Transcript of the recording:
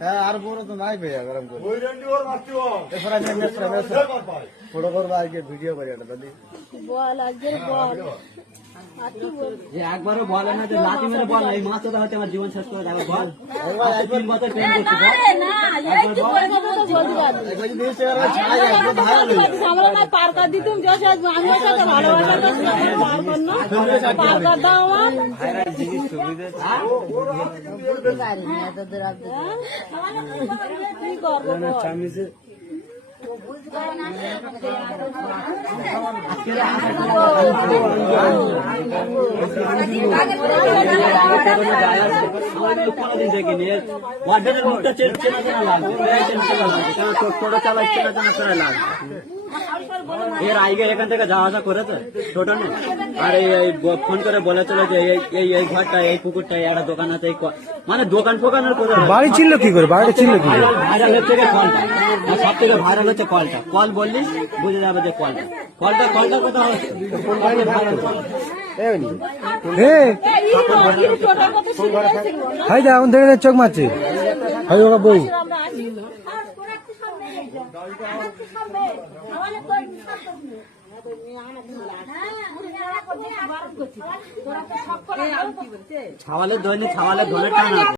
হ্যাঁ আর বড় তো নাই ভাইয়া গরম করে এরপর আমি ফটো করবো আজকে ভিডিও করি একটা দাদি বল আজকে বল একবারও বলে না যে লাঠি মেরে বল না এই মাছ তো হচ্ছে আমার জীবন শেষ করে দেবে বল 3 বছর প্রেম করছি আমরা না পার্কা দিতুম যশ আমি ওর সাথে ভালোবাসা পার্কা দাও কি করবো কোনদিন দেখিনি ওয়ার্ডের মুখটা চেনা চেনা লাগবে টোটো চালাচ্ছে না চেনা লাগবে এর আগে এখান থেকে যাওয়া আসা করেছে টোটো নেই আর এই ফোন করে বলেছিল যে এই ঘরটা এই পুকুরটা একটা দোকান আছে মানে দোকান ফোকানের কোথায় বাড়ি ছিল কি করে বাড়িটা ছিল কি ভাইরাল হচ্ছে কলটা সব থেকে ভাইরাল হচ্ছে কলটা কল বললি বুঝে যাবে যে কলটা কোথাও হচ্ছে হাই দা এখন দেখে চোখ মারছে হাই ওরা বউ ছাওয়ালের দৈনিক ছাওয়ালের ধনের টান আছে